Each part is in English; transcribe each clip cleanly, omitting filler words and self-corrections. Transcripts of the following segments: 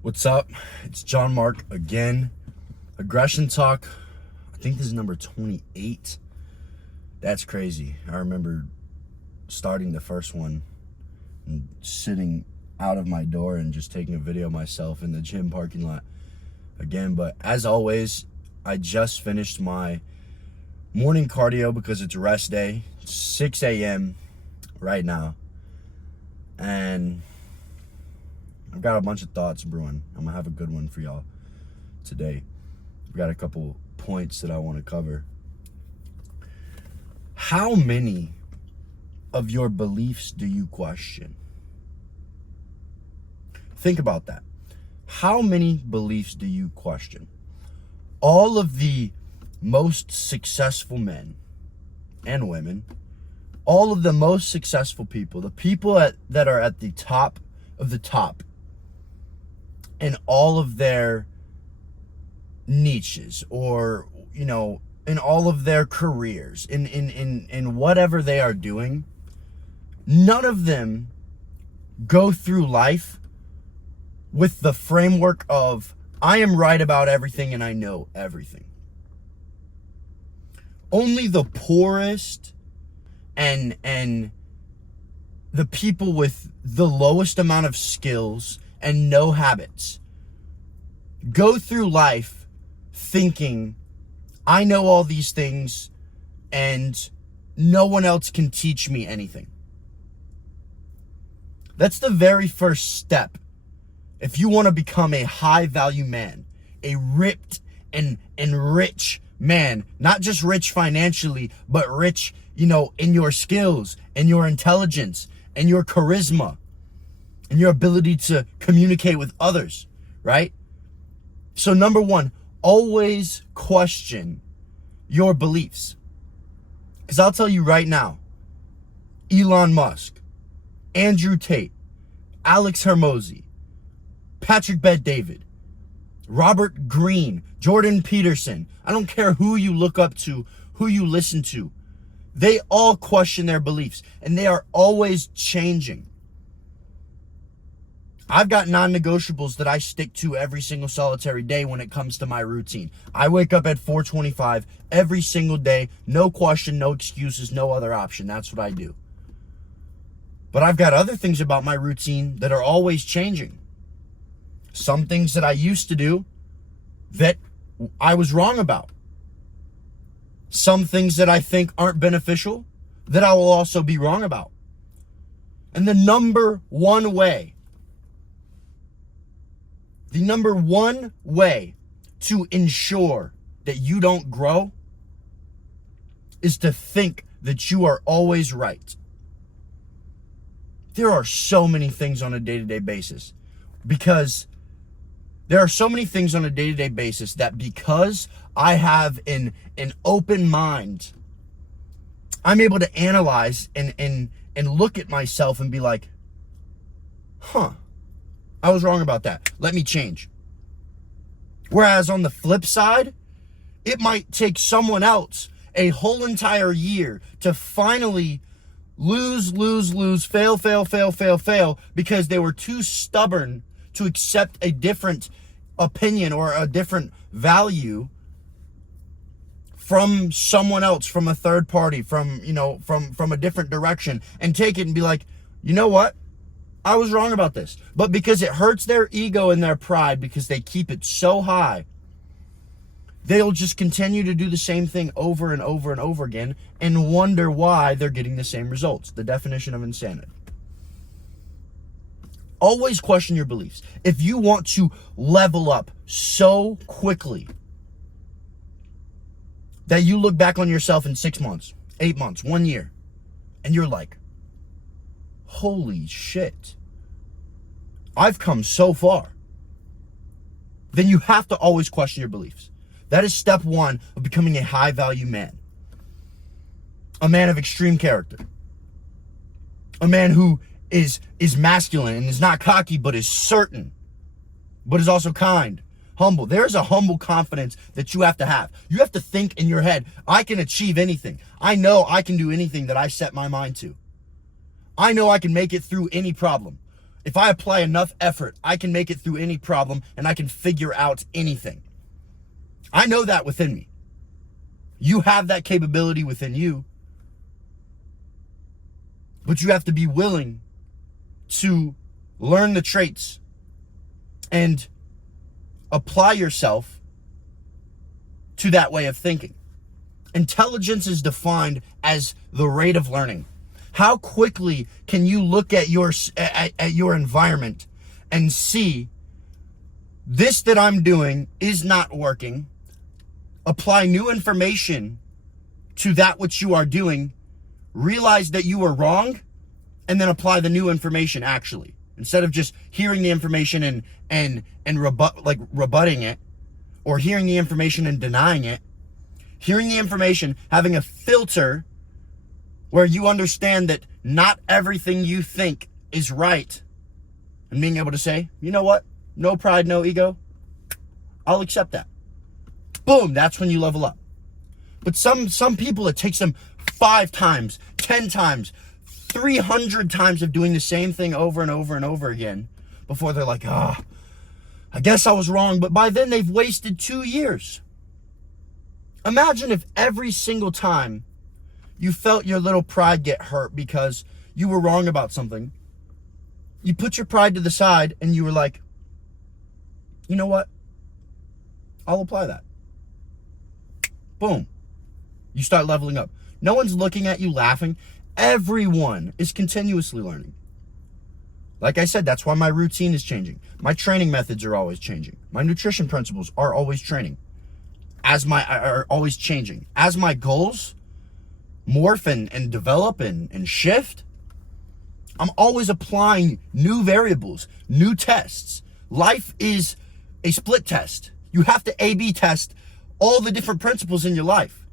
What's up? It's John Mark again. Aggression Talk. I think this is number 28. That's crazy. I remember starting the first one and sitting out of my door and just taking a video of myself in the gym parking lot again. But as always, I just finished my morning cardio because it's rest day. It's 6 a.m. right now. And I've got a bunch of thoughts brewing. I'm gonna have a good one for y'all today. I've got a couple points that I want to cover. How many of your beliefs do you question? Think about that. How many beliefs do you question? All of the most successful men and women, all of the most successful people, the people that are at the top of the top in all of their niches, or in all of their careers, in whatever they are doing, none of them go through life with the framework of I am right about everything and I know everything. Only the poorest and the people with the lowest amount of skills and no habits go through life thinking, I know all these things and no one else can teach me anything. That's the very first step. If you want to become a high value man, a ripped and rich man, not just rich financially, but rich, in your skills and your intelligence and your charisma and your ability to communicate with others, right? So number one, always question your beliefs. Because I'll tell you right now, Elon Musk, Andrew Tate, Alex Hormozi, Patrick Bet-David, Robert Greene, Jordan Peterson, I don't care who you look up to, who you listen to, they all question their beliefs and they are always changing. I've got non-negotiables that I stick to every single solitary day when it comes to my routine. I wake up at 4:25 every single day, no question, no excuses, no other option. That's what I do. But I've got other things about my routine that are always changing. Some things that I used to do that I was wrong about. Some things that I think aren't beneficial that I will also be wrong about. And the number one way to ensure that you don't grow is to think that you are always right. There are so many things on a day-to-day basis because I have an open mind, I'm able to analyze and look at myself and be like, I was wrong about that. Let me change. Whereas on the flip side, it might take someone else a whole entire year to finally lose, fail, because they were too stubborn to accept a different opinion or a different value from someone else, from a third party, from a different direction, and take it and be like, you know what? I was wrong about this. But because it hurts their ego and their pride, because they keep it so high, they'll just continue to do the same thing over and over and over again and wonder why they're getting the same results. The definition of insanity. Always question your beliefs. If you want to level up so quickly that you look back on yourself in 6 months, 8 months, 1 year, and you're like, holy shit, I've come so far, then you have to always question your beliefs. That is step one of becoming a high value man. A man of extreme character. A man who is masculine and is not cocky, but is certain, but is also kind, humble. There's a humble confidence that you have to have. You have to think in your head, I can achieve anything. I know I can do anything that I set my mind to. I know I can make it through any problem. If I apply enough effort, I can make it through any problem and I can figure out anything. I know that within me. You have that capability within you, but you have to be willing to learn the traits and apply yourself to that way of thinking. Intelligence is defined as the rate of learning. How quickly can you look at your environment and see this that I'm doing is not working, apply new information to that which you are doing, realize that you were wrong, and then apply the new information actually. Instead of just hearing the information and rebutting it, or hearing the information and denying it, hearing the information, having a filter where you understand that not everything you think is right, and being able to say, you know what? No pride, no ego. I'll accept that. Boom, that's when you level up. But some people, it takes them 5 times, 10 times, 300 times of doing the same thing over and over and over again before they're like, I guess I was wrong. But by then they've wasted 2 years. Imagine if every single time you felt your little pride get hurt because you were wrong about something, you put your pride to the side and you were like, you know what? I'll apply that. Boom. You start leveling up. No one's looking at you laughing. Everyone is continuously learning. Like I said, that's why my routine is changing. My training methods are always changing. My nutrition principles are always are always changing. As my goals morph and develop and shift, I'm always applying new variables, new tests. Life is a split test. You have to A/B test all the different principles in your life.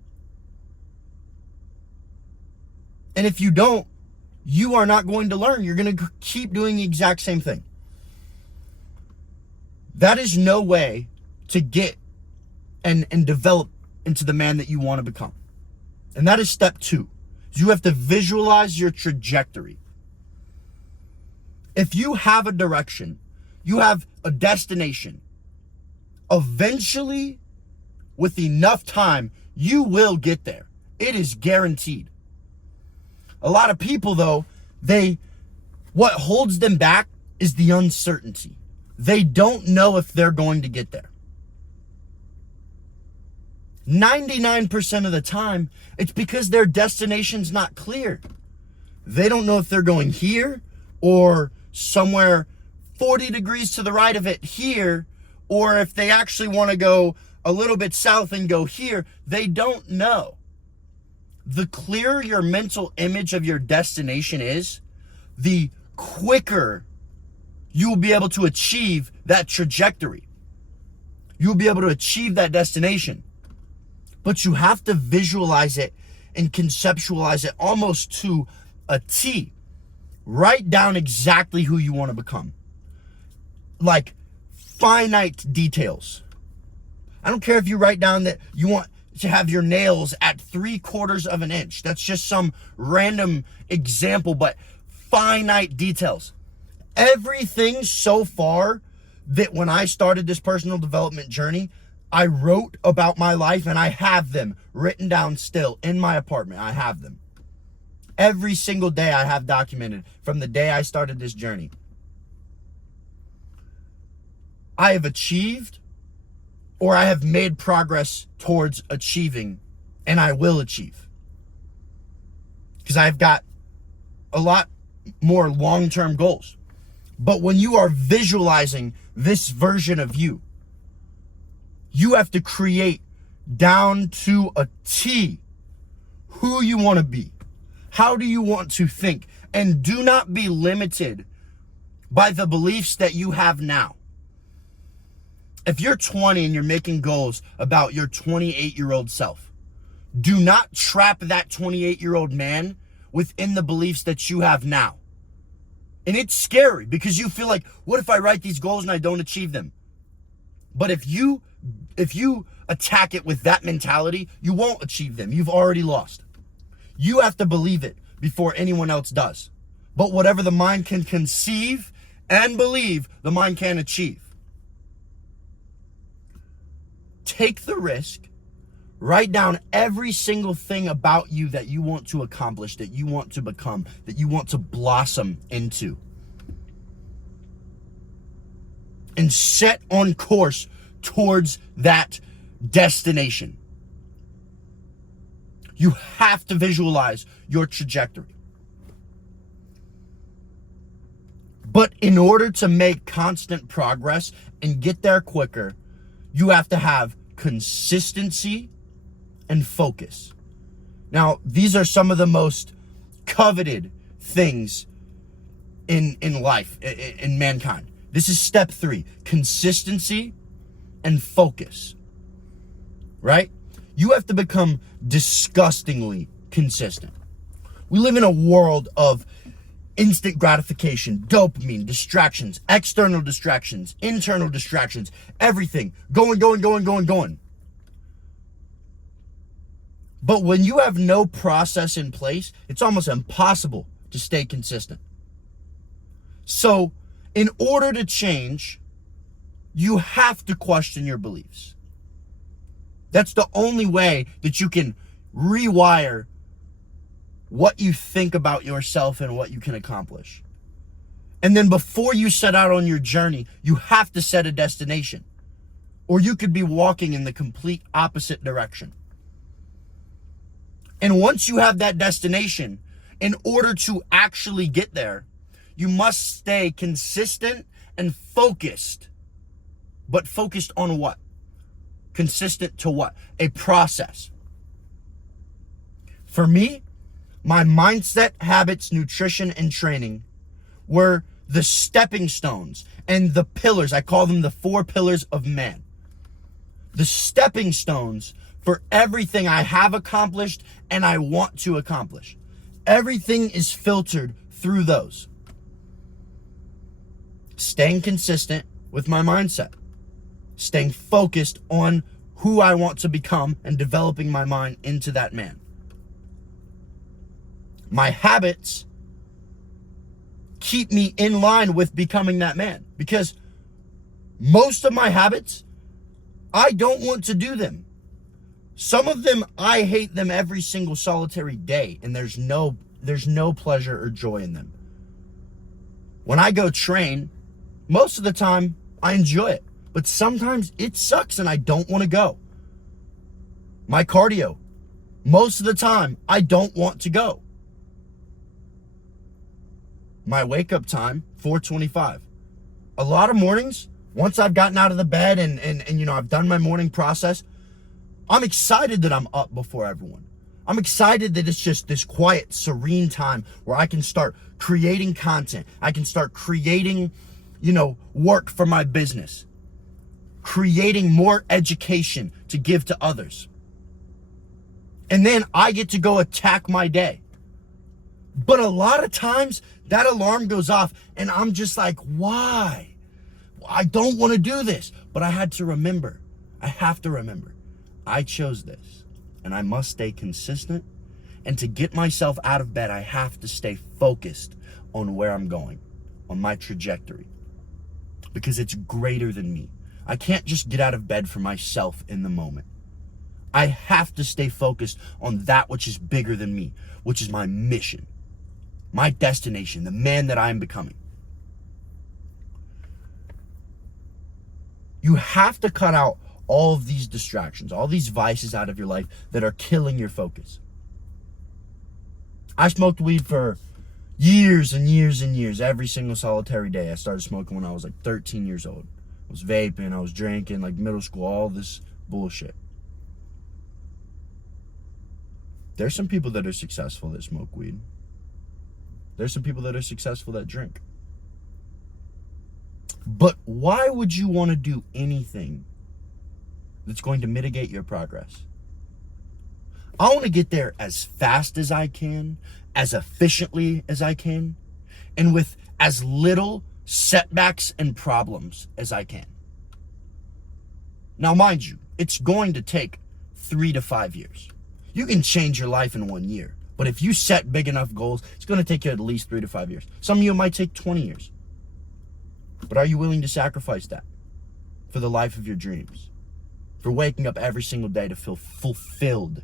And if you don't, you are not going to learn. You're going to keep doing the exact same thing. That is no way to get and develop into the man that you want to become. And that is step 2. You have to visualize your trajectory. If you have a direction, you have a destination, eventually, with enough time, you will get there. It is guaranteed. A lot of people, though, what holds them back is the uncertainty. They don't know if they're going to get there. 99% of the time, it's because their destination's not clear. They don't know if they're going here or somewhere 40 degrees to the right of it here, or if they actually want to go a little bit south and go here. They don't know. The clearer your mental image of your destination is, the quicker you will be able to achieve that trajectory. You'll be able to achieve that destination. But you have to visualize it and conceptualize it almost to a T. Write down exactly who you want to become. Like finite details. I don't care if you write down that you want to have your nails at 3/4 of an inch. That's just some random example, but finite details. Everything so far that when I started this personal development journey, I wrote about my life, and I have them written down still in my apartment. I have them. Every single day I have documented from the day I started this journey. I have achieved, or I have made progress towards achieving, and I will achieve. Because I've got a lot more long-term goals. But when you are visualizing this version of you, you have to create down to a T who you want to be. How do you want to think? And do not be limited by the beliefs that you have now. If you're 20 and you're making goals about your 28-year-old self, do not trap that 28-year-old man within the beliefs that you have now. And it's scary because you feel like, what if I write these goals and I don't achieve them? But if you attack it with that mentality, you won't achieve them. You've already lost. You have to believe it before anyone else does. But whatever the mind can conceive and believe the mind can achieve. Take the risk. Write down every single thing about you that you want to accomplish, that you want to become, that you want to blossom into. And set on course towards that destination. You have to visualize your trajectory. But in order to make constant progress and get there quicker, you have to have consistency and focus. Now, these are some of the most coveted things in life, in mankind. This is step 3, consistency and focus, right? You have to become disgustingly consistent. We live in a world of instant gratification, dopamine, distractions, external distractions, internal distractions, everything going. But when you have no process in place, it's almost impossible to stay consistent. So, in order to change, you have to question your beliefs. That's the only way that you can rewire what you think about yourself and what you can accomplish. And then before you set out on your journey, you have to set a destination, or you could be walking in the complete opposite direction. And once you have that destination, in order to actually get there, you must stay consistent and focused. But focused on what? Consistent to what? A process. For me, my mindset, habits, nutrition, and training were the stepping stones and the pillars. I call them the 4 pillars of man. The stepping stones for everything I have accomplished and I want to accomplish. Everything is filtered through those. Staying consistent with my mindset. Staying focused on who I want to become and developing my mind into that man. My habits keep me in line with becoming that man, because most of my habits, I don't want to do them. Some of them, I hate them every single solitary day, and there's no pleasure or joy in them. When I go train, most of the time, I enjoy it. But sometimes it sucks and I don't want to go. My cardio, most of the time, I don't want to go. My wake up time, 4:25. A lot of mornings, once I've gotten out of the bed and I've done my morning process, I'm excited that I'm up before everyone. I'm excited that it's just this quiet, serene time where I can start creating content. I can start creating, work for my business. Creating more education to give to others. And then I get to go attack my day. But a lot of times that alarm goes off and I'm just like, why? I don't want to do this. But I have to remember, I chose this and I must stay consistent. And to get myself out of bed, I have to stay focused on where I'm going, on my trajectory, because it's greater than me. I can't just get out of bed for myself in the moment. I have to stay focused on that which is bigger than me, which is my mission, my destination, the man that I am becoming. You have to cut out all of these distractions, all these vices out of your life that are killing your focus. I smoked weed for years and years and years, every single solitary day. I started smoking when I was like 13 years old. I was vaping, I was drinking, like middle school, all this bullshit. There's some people that are successful that smoke weed. There's some people that are successful that drink. But why would you want to do anything that's going to mitigate your progress? I want to get there as fast as I can, as efficiently as I can, and with as little setbacks and problems as I can. Now, mind you, it's going to take 3 to 5 years. You can change your life in 1 year, but if you set big enough goals, it's going to take you at least 3 to 5 years. Some of you, it might take 20 years. But are you willing to sacrifice that for the life of your dreams? For waking up every single day to feel fulfilled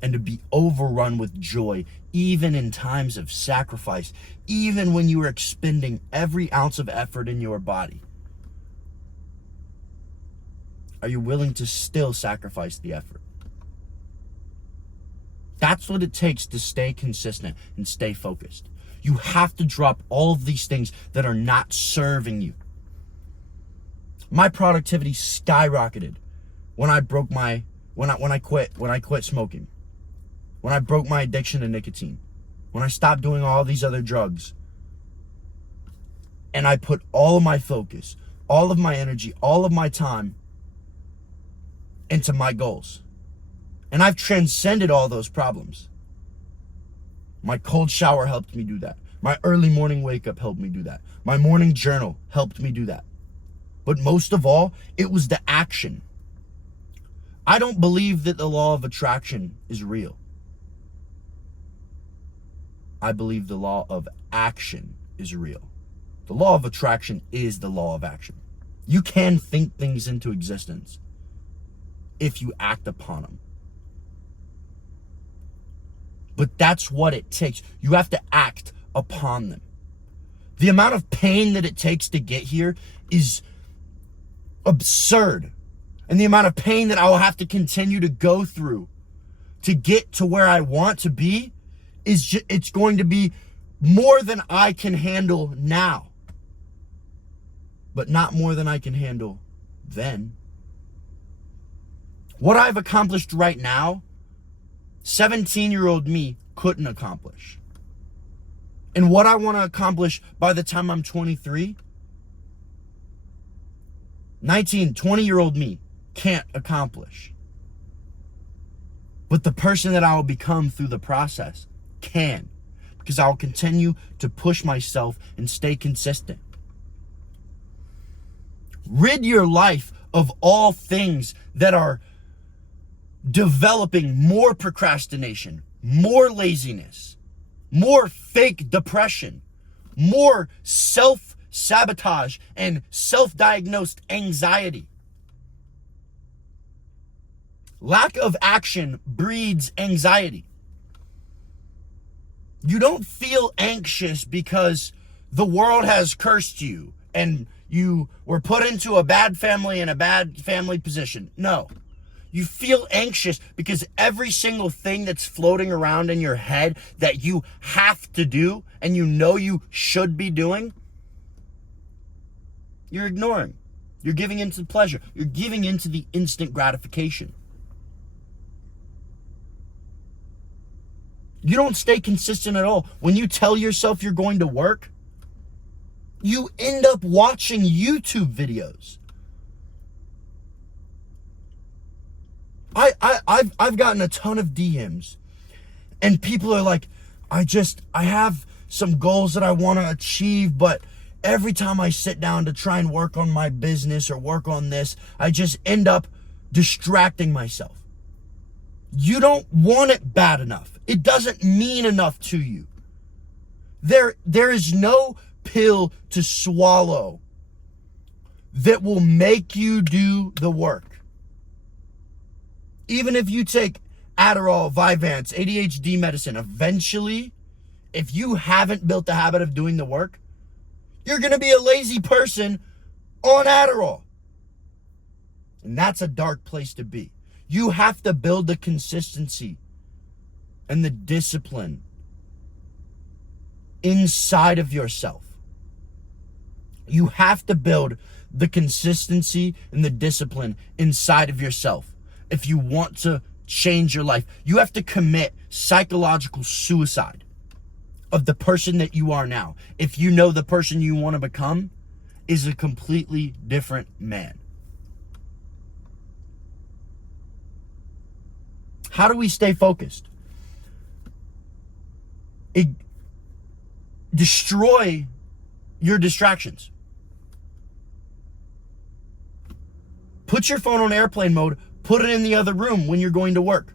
and to be overrun with joy, even in times of sacrifice, even when you are expending every ounce of effort in your body? Are you willing to still sacrifice the effort? That's what it takes to stay consistent and stay focused. You have to drop all of these things that are not serving you. My productivity skyrocketed when I broke when I quit smoking. When I broke my addiction to nicotine. When I stopped doing all these other drugs. And I put all of my focus, all of my energy, all of my time into my goals. And I've transcended all those problems. My cold shower helped me do that. My early morning wake up helped me do that. My morning journal helped me do that. But most of all, it was the action. I don't believe that the law of attraction is real. I believe the law of action is real. The law of attraction is the law of action. You can think things into existence if you act upon them. But that's what it takes. You have to act upon them. The amount of pain that it takes to get here is absurd. And the amount of pain that I will have to continue to go through to get to where I want to be it's going to be more than I can handle now. But not more than I can handle then. What I've accomplished right now, 17-year-old me couldn't accomplish. And what I want to accomplish by the time I'm 23, 19, 20-year-old me can't accomplish. But the person that I will become through the process can, because I'll continue to push myself and stay consistent. Rid your life of all things that are developing more procrastination, more laziness, more fake depression, more self-sabotage and self-diagnosed anxiety. Lack of action breeds anxiety. You don't feel anxious because the world has cursed you and you were put into a bad family and a bad family position. No. You feel anxious because every single thing that's floating around in your head that you have to do and you know you should be doing, you're ignoring. You're giving into pleasure. You're giving into the instant gratification. You don't stay consistent at all. When you tell yourself you're going to work, you end up watching YouTube videos. I've gotten a ton of DMs and people are like, I have some goals that I want to achieve, but every time I sit down to try and work on my business or work on this, I just end up distracting myself. You don't want it bad enough. It doesn't mean enough to you. There is no pill to swallow that will make you do the work. Even if you take Adderall, Vyvanse, ADHD medicine, eventually, if you haven't built the habit of doing the work, you're going to be a lazy person on Adderall. And that's a dark place to be. You have to build the consistency and the discipline inside of yourself. You have to build the consistency and the discipline inside of yourself. If you want to change your life, you have to commit psychological suicide of the person that you are now. If you know the person you want to become is a completely different man. How do we stay focused? Destroy your distractions. Put your phone on airplane mode. Put it in the other room when you're going to work.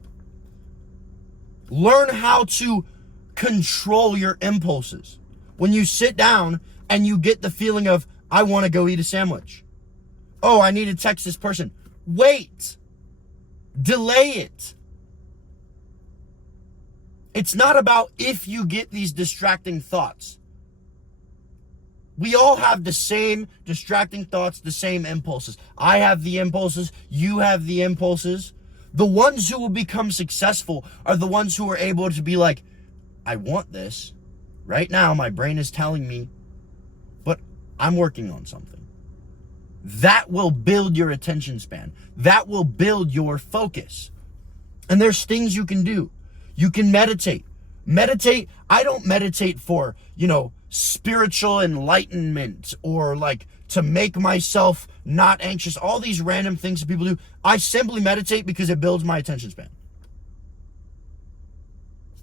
Learn how to control your impulses. When you sit down and you get the feeling of, I want to go eat a sandwich. Oh, I need to text this person. Wait. Delay it. It's not about if you get these distracting thoughts. We all have the same distracting thoughts, the same impulses. I have the impulses. You have the impulses. The ones who will become successful are the ones who are able to be like, I want this. Right now, my brain is telling me, but I'm working on something. That will build your attention span. That will build your focus. And there's things you can do. You can meditate. Meditate. I don't meditate for, spiritual enlightenment or like to make myself not anxious. All these random things that people do. I simply meditate because it builds my attention span.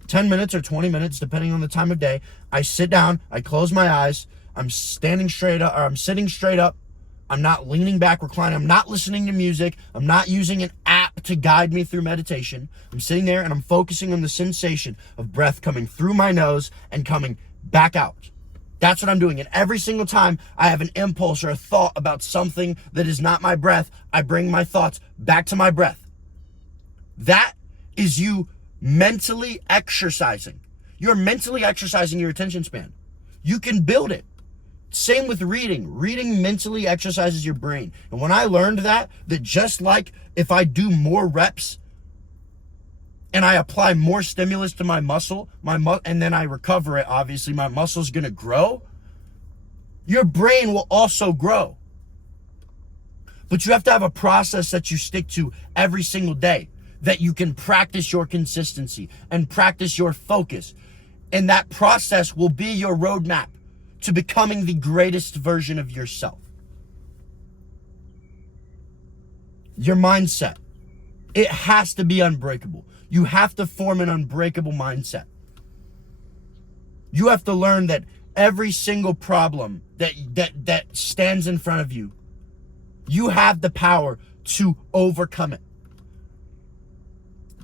10 minutes or 20 minutes, depending on the time of day. I sit down. I close my eyes. I'm standing straight up, or I'm sitting straight up. I'm not leaning back, reclining. I'm not listening to music. I'm not using an app to guide me through meditation. I'm sitting there and I'm focusing on the sensation of breath coming through my nose and coming back out. That's what I'm doing. And every single time I have an impulse or a thought about something that is not my breath, I bring my thoughts back to my breath. That is you mentally exercising. You're mentally exercising your attention span. You can build it. Same with reading. Reading mentally exercises your brain. And when I learned that just like if I do more reps and I apply more stimulus to my muscle, and then I recover it, obviously my muscle's going to grow, your brain will also grow. But you have to have a process that you stick to every single day, that you can practice your consistency and practice your focus. And that process will be your roadmap to becoming the greatest version of yourself. Your mindset, it has to be unbreakable. You have to form an unbreakable mindset. You have to learn that every single problem that stands in front of you, you have the power to overcome it.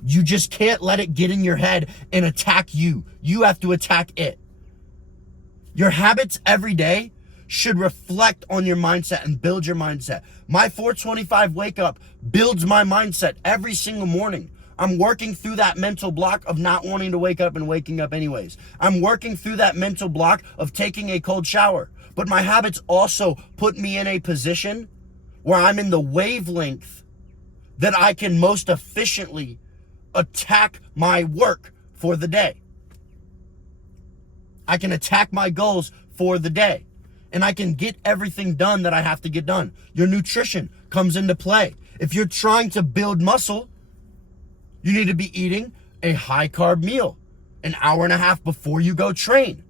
You just can't let it get in your head and attack you. You have to attack it. Your habits every day should reflect on your mindset and build your mindset. My 4:25 wake up builds my mindset every single morning. I'm working through that mental block of not wanting to wake up and waking up anyways. I'm working through that mental block of taking a cold shower. But my habits also put me in a position where I'm in the wavelength that I can most efficiently attack my work for the day. I can attack my goals for the day. And I can get everything done that I have to get done. Your nutrition comes into play. If you're trying to build muscle, you need to be eating a high carb meal an hour and a half before you go train.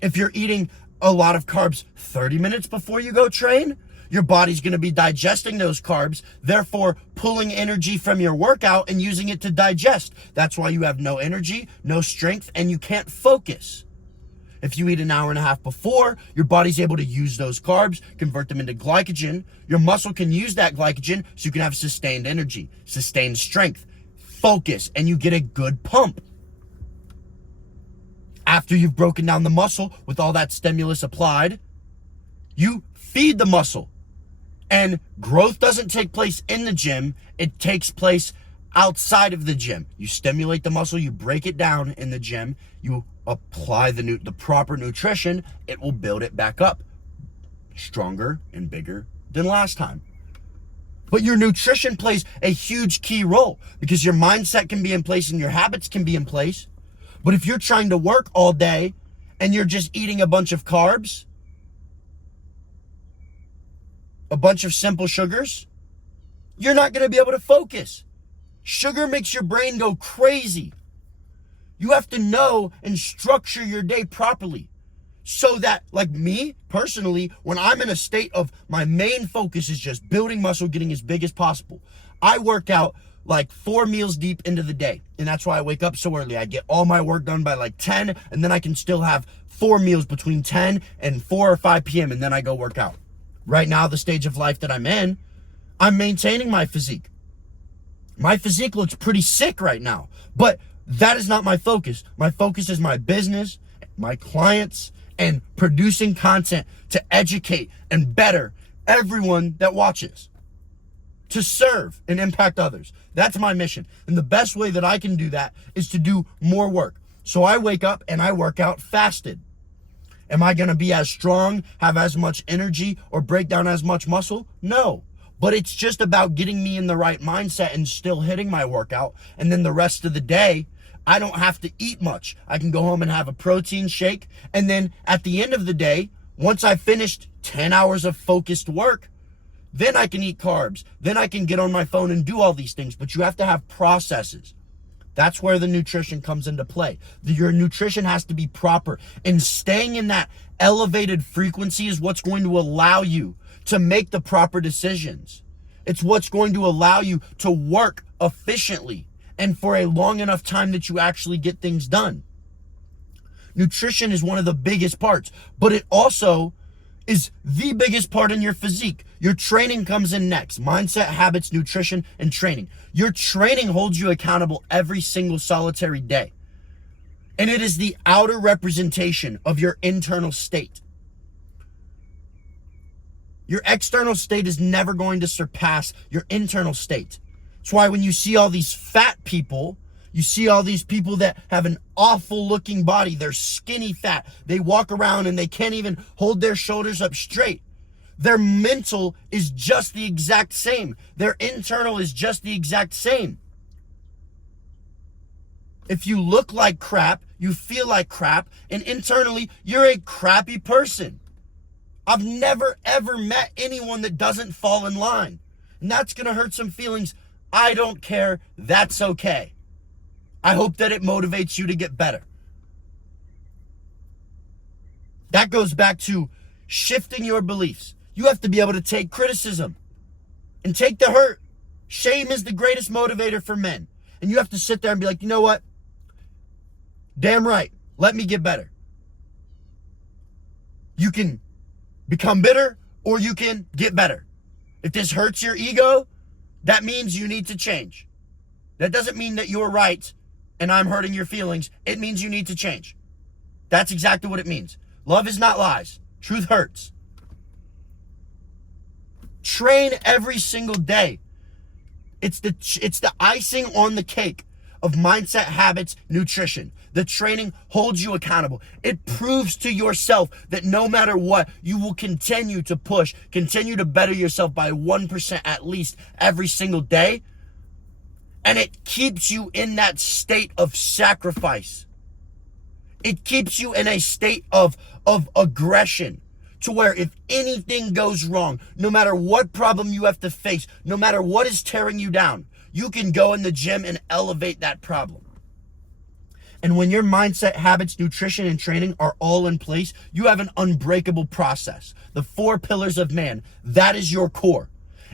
If you're eating a lot of carbs 30 minutes before you go train, your body's going to be digesting those carbs, therefore pulling energy from your workout and using it to digest. That's why you have no energy, no strength, and you can't focus. If you eat an hour and a half before, your body's able to use those carbs, convert them into glycogen. Your muscle can use that glycogen so you can have sustained energy, sustained strength, focus, and you get a good pump. After you've broken down the muscle with all that stimulus applied, you feed the muscle. And growth doesn't take place in the gym, it takes place outside of the gym. You stimulate the muscle, you break it down in the gym, you apply the proper nutrition, it will build it back up stronger and bigger than last time. But your nutrition plays a huge key role because your mindset can be in place and your habits can be in place. But if you're trying to work all day and you're just eating a bunch of carbs, a bunch of simple sugars, you're not going to be able to focus. Sugar makes your brain go crazy. You have to know and structure your day properly so that, like me personally, when I'm in a state of my main focus is just building muscle, getting as big as possible, I work out like 4 meals deep into the day. And that's why I wake up so early. I get all my work done by like 10, and then I can still have 4 meals between 10 and 4 or 5 p.m. and then I go work out. Right now, the stage of life that I'm in, I'm maintaining my physique. My physique looks pretty sick right now, but that is not my focus. My focus is my business, my clients, and producing content to educate and better everyone that watches, to serve and impact others. That's my mission. And the best way that I can do that is to do more work. So I wake up and I work out fasted. Am I going to be as strong, have as much energy, or break down as much muscle? No. But it's just about getting me in the right mindset and still hitting my workout. And then the rest of the day, I don't have to eat much. I can go home and have a protein shake. And then at the end of the day, once I've finished 10 hours of focused work, then I can eat carbs. Then I can get on my phone and do all these things. But you have to have processes. That's where the nutrition comes into play. Your nutrition has to be proper. And staying in that elevated frequency is what's going to allow you to make the proper decisions. It's what's going to allow you to work efficiently and for a long enough time that you actually get things done. Nutrition is one of the biggest parts, but it also is the biggest part in your physique. Your training comes in next. Mindset, habits, nutrition, and training. Your training holds you accountable every single solitary day. And it is the outer representation of your internal state. Your external state is never going to surpass your internal state. That's why when you see all these fat people, you see all these people that have an awful looking body, they're skinny fat. They walk around and they can't even hold their shoulders up straight. Their mental is just the exact same. Their internal is just the exact same. If you look like crap, you feel like crap, and internally, you're a crappy person. I've never, ever met anyone that doesn't fall in line. And that's going to hurt some feelings. I don't care. That's okay. I hope that it motivates you to get better. That goes back to shifting your beliefs. You have to be able to take criticism and take the hurt. Shame is the greatest motivator for men. And you have to sit there and be like, you know what? Damn right. Let me get better. You can become bitter or you can get better. If this hurts your ego, that means you need to change. That doesn't mean that you're right and I'm hurting your feelings. It means you need to change. That's exactly what it means. Love is not lies. Truth hurts. Train every single day. It's the icing on the cake of mindset, habits, nutrition. The training holds you accountable. It proves to yourself that no matter what, you will continue to push, continue to better yourself by 1% at least every single day. And it keeps you in that state of sacrifice. It keeps you in a state of aggression to where if anything goes wrong, no matter what problem you have to face, no matter what is tearing you down, you can go in the gym and elevate that problem. And when your mindset, habits, nutrition, and training are all in place, you have an unbreakable process. The 4 pillars of man, that is your core.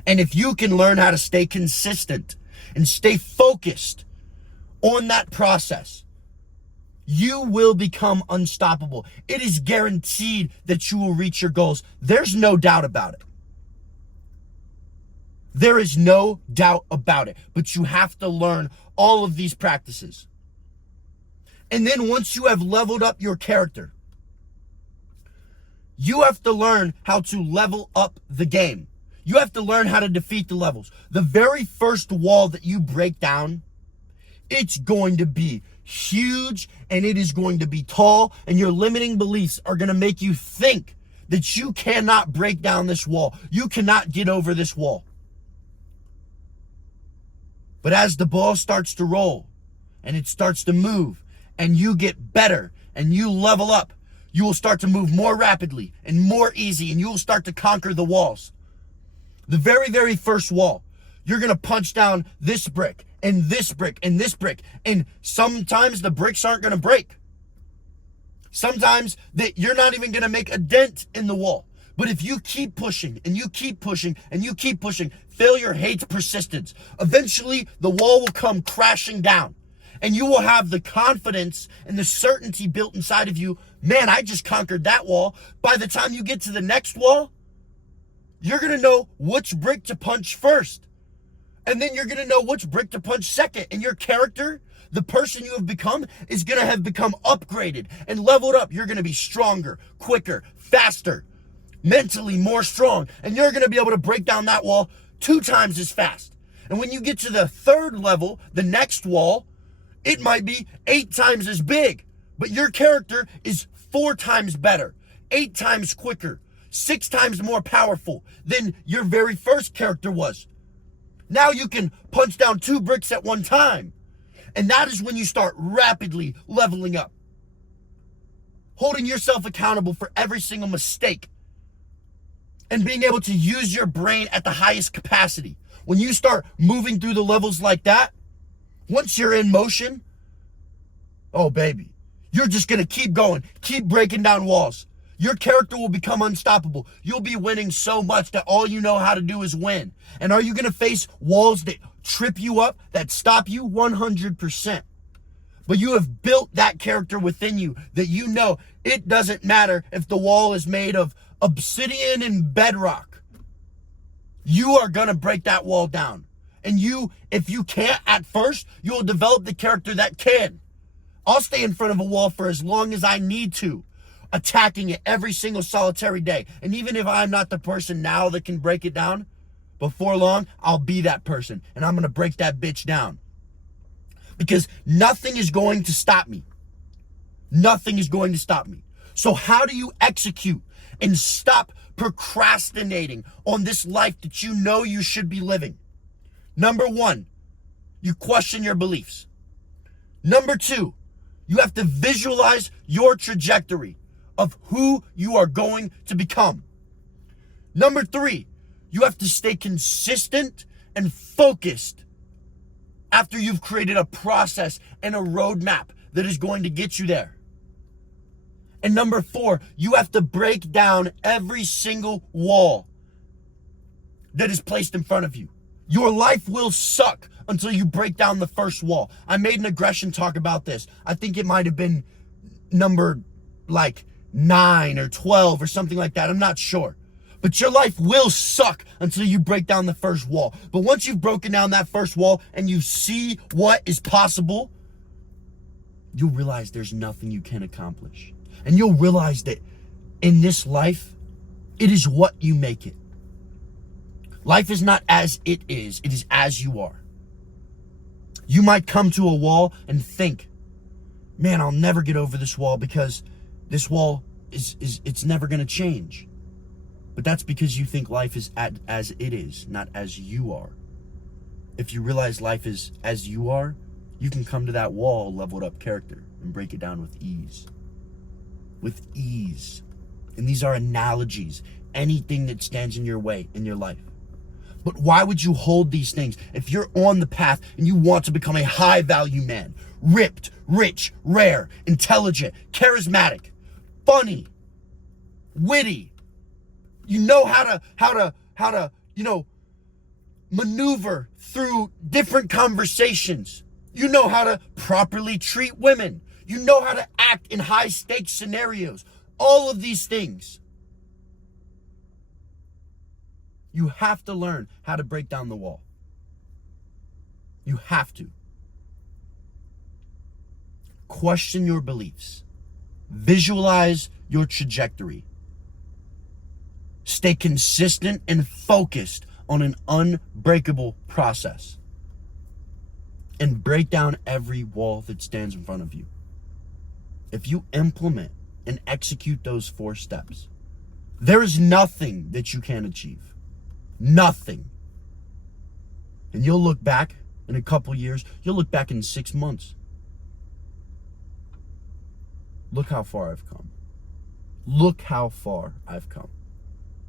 And if you can learn how to stay consistent and stay focused on that process, you will become unstoppable. It is guaranteed that you will reach your goals. There's no doubt about it. There is no doubt about it. But you have to learn all of these practices. And then once you have leveled up your character, you have to learn how to level up the game. You have to learn how to defeat the levels. The very first wall that you break down, it's going to be huge and it is going to be tall, and your limiting beliefs are going to make you think that you cannot break down this wall. You cannot get over this wall. But as the ball starts to roll and it starts to move and you get better and you level up, you will start to move more rapidly and more easy, and you will start to conquer the walls. The very, very first wall, you're going to punch down this brick and this brick and this brick. And sometimes the bricks aren't going to break. Sometimes you're not even going to make a dent in the wall. But if you keep pushing and you keep pushing and you keep pushing, failure hates persistence. Eventually, the wall will come crashing down. And you will have the confidence and the certainty built inside of you. Man, I just conquered that wall. By the time you get to the next wall, you're going to know which brick to punch first. And then you're going to know which brick to punch second. And your character, the person you have become is going to have become upgraded and leveled up. You're going to be stronger, quicker, faster, mentally more strong, and you're going to be able to break down that wall 2 times as fast. And when you get to the 3rd level, the next wall, it might be 8 times as big, but your character is 4 times better, 8 times quicker, 6 times more powerful than your very first character was. Now you can punch down 2 bricks at one time. And that is when you start rapidly leveling up. Holding yourself accountable for every single mistake. And being able to use your brain at the highest capacity. When you start moving through the levels like that, once you're in motion, oh baby, you're just going to keep going, keep breaking down walls. Your character will become unstoppable. You'll be winning so much that all you know how to do is win. And are you going to face walls that trip you up, that stop you? 100%. But you have built that character within you that you know it doesn't matter if the wall is made of obsidian and bedrock. You are going to break that wall down. And if you can't at first, you will develop the character that can. I'll stay in front of a wall for as long as I need to, attacking it every single solitary day. And even if I'm not the person now that can break it down, before long, I'll be that person. And I'm going to break that bitch down. Because nothing is going to stop me. Nothing is going to stop me. So how do you execute and stop procrastinating on this life that you know you should be living? Number 1, you question your beliefs. Number 2, you have to visualize your trajectory of who you are going to become. Number 3, you have to stay consistent and focused after you've created a process and a roadmap that is going to get you there. And number 4, you have to break down every single wall that is placed in front of you. Your life will suck until you break down the first wall. I made an aggression talk about this. I think it might have been number 9 or 12 or something like that. I'm not sure. But your life will suck until you break down the first wall. But once you've broken down that first wall and you see what is possible, you'll realize there's nothing you can accomplish. And you'll realize that in this life, it is what you make it. Life is not as it is as you are. You might come to a wall and think, man, I'll never get over this wall because this wall it's never going to change. But that's because you think life is as it is, not as you are. If you realize life is as you are, you can come to that wall, leveled up character, and break it down with ease. With ease. And these are analogies. Anything that stands in your way in your life. But why would you hold these things if you're on the path and you want to become a high value man? Ripped, rich, rare, intelligent, charismatic, funny, witty. You know how to maneuver through different conversations. You know how to properly treat women. You know how to act in high stakes scenarios. All of these things. You have to learn how to break down the wall. You have to. Question your beliefs. Visualize your trajectory. Stay consistent and focused on an unbreakable process. And break down every wall that stands in front of you. If you implement and execute those 4 steps, there is nothing that you can't achieve. Nothing. And you'll look back in a couple years. You'll look back in 6 months. Look how far I've come. Look how far I've come.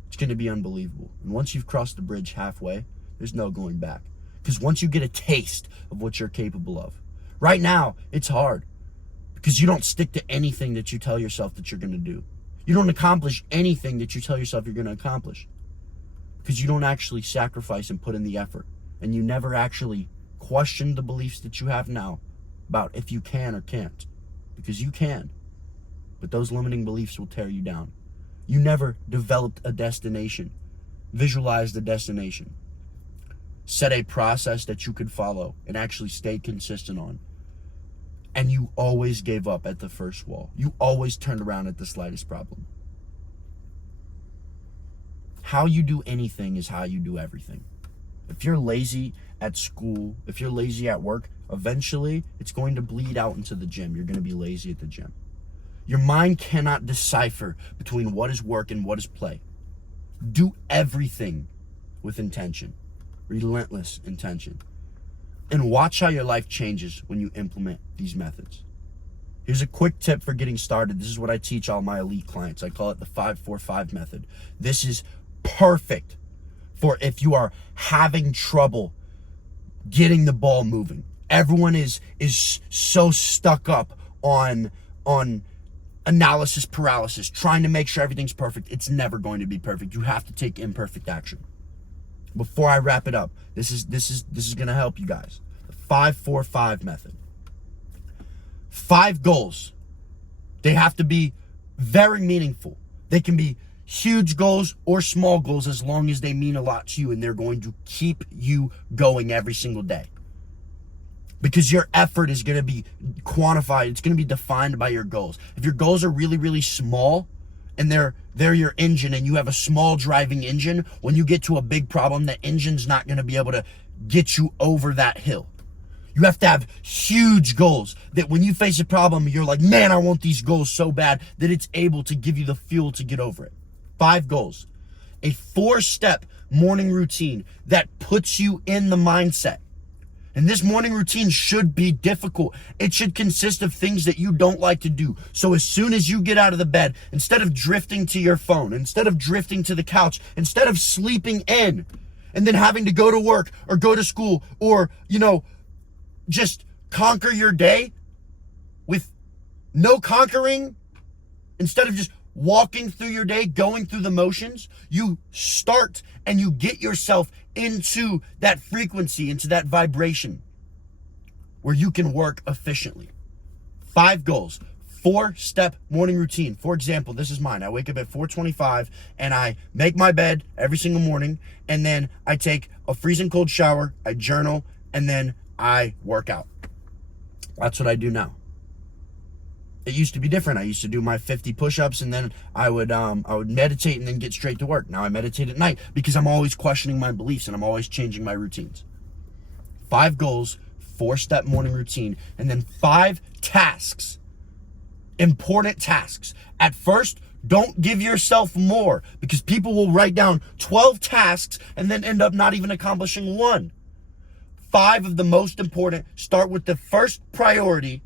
It's going to be unbelievable. And once you've crossed the bridge halfway, there's no going back. Because once you get a taste of what you're capable of. Right now, it's hard. Because you don't stick to anything that you tell yourself that you're going to do. You don't accomplish anything that you tell yourself you're going to accomplish. Because you don't actually sacrifice and put in the effort. And you never actually question the beliefs that you have now about if you can or can't. Because you can. But those limiting beliefs will tear you down. You never developed a destination. Visualize the destination. Set a process that you could follow and actually stay consistent on. And you always gave up at the first wall. You always turned around at the slightest problem. How you do anything is how you do everything. If you're lazy at school, if you're lazy at work, eventually it's going to bleed out into the gym. You're going to be lazy at the gym. Your mind cannot decipher between what is work and what is play. Do everything with intention, relentless intention. And watch how your life changes when you implement these methods. Here's a quick tip for getting started. This is what I teach all my elite clients. I call it the 5-4-5 method. This is perfect for if you are having trouble getting the ball moving. Everyone is so stuck up on analysis paralysis, trying to make sure everything's perfect. It's never going to be perfect. You have to take imperfect action. Before I wrap it up, this is going to help you guys. The 5-4-5 method. 5 goals. They have to be very meaningful. They can be huge goals or small goals as long as they mean a lot to you and they're going to keep you going every single day. Because your effort is going to be quantified. It's going to be defined by your goals. If your goals are really, really small and they're your engine and you have a small driving engine, when you get to a big problem, the engine's not going to be able to get you over that hill. You have to have huge goals that when you face a problem, you're like, man, I want these goals so bad that it's able to give you the fuel to get over it. 5 goals. A 4-step morning routine that puts you in the mindset. And this morning routine should be difficult. It should consist of things that you don't like to do. So as soon as you get out of the bed, instead of drifting to your phone, instead of drifting to the couch, instead of sleeping in and then having to go to work or go to school or, just conquer your day with no conquering, instead of just walking through your day, going through the motions, you start and you get yourself into that frequency, into that vibration where you can work efficiently. 5 goals, 4-step morning routine. For example, this is mine. I wake up at 4:25 and I make my bed every single morning, and then I take a freezing cold shower, I journal, and then I work out. That's what I do now. It used to be different. I used to do my 50 push-ups and then I would meditate and then get straight to work. Now I meditate at night because I'm always questioning my beliefs and I'm always changing my routines. 5 goals, 4-step morning routine, and then 5 tasks. Important tasks. At first, don't give yourself more because people will write down 12 tasks and then end up not even accomplishing one. 5 of the most important. Start with the first priority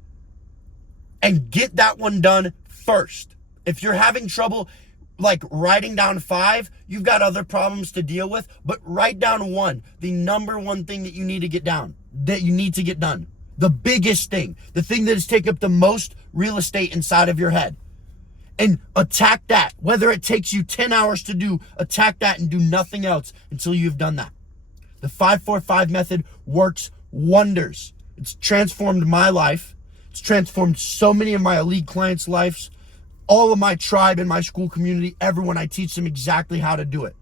and get that one done first. If you're having trouble like writing down 5, you've got other problems to deal with, but write down 1, the number 1 thing that you need to get down, that you need to get done. The biggest thing, the thing that has taken up the most real estate inside of your head. And attack that. Whether it takes you 10 hours to do, attack that and do nothing else until you've done that. The 5-4-5 method works wonders. It's transformed my life. It's transformed so many of my elite clients' lives, all of my tribe in my school community, everyone. I teach them exactly how to do it.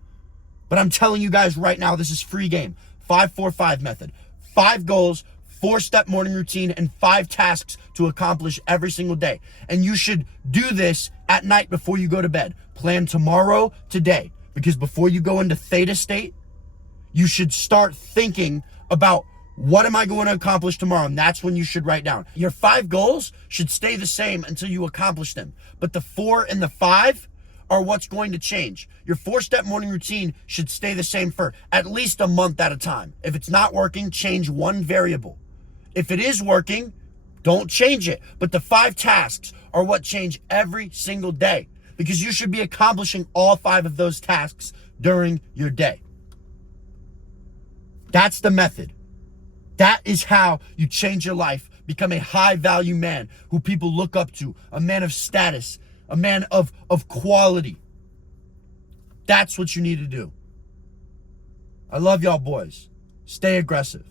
But I'm telling you guys right now, this is free game. 5-4-5 method. 5 goals, 4-step morning routine, and 5 tasks to accomplish every single day. And you should do this at night before you go to bed. Plan tomorrow, today. Because before you go into theta state, you should start thinking about what am I going to accomplish tomorrow? And that's when you should write down. Your 5 goals should stay the same until you accomplish them. But the 4 and the 5 are what's going to change. Your 4-step morning routine should stay the same for at least a month at a time. If it's not working, change one variable. If it is working, don't change it. But the 5 tasks are what change every single day because you should be accomplishing all 5 of those tasks during your day. That's the method. That is how you change your life, become a high-value man who people look up to, a man of status, a man of quality. That's what you need to do. I love y'all boys. Stay aggressive.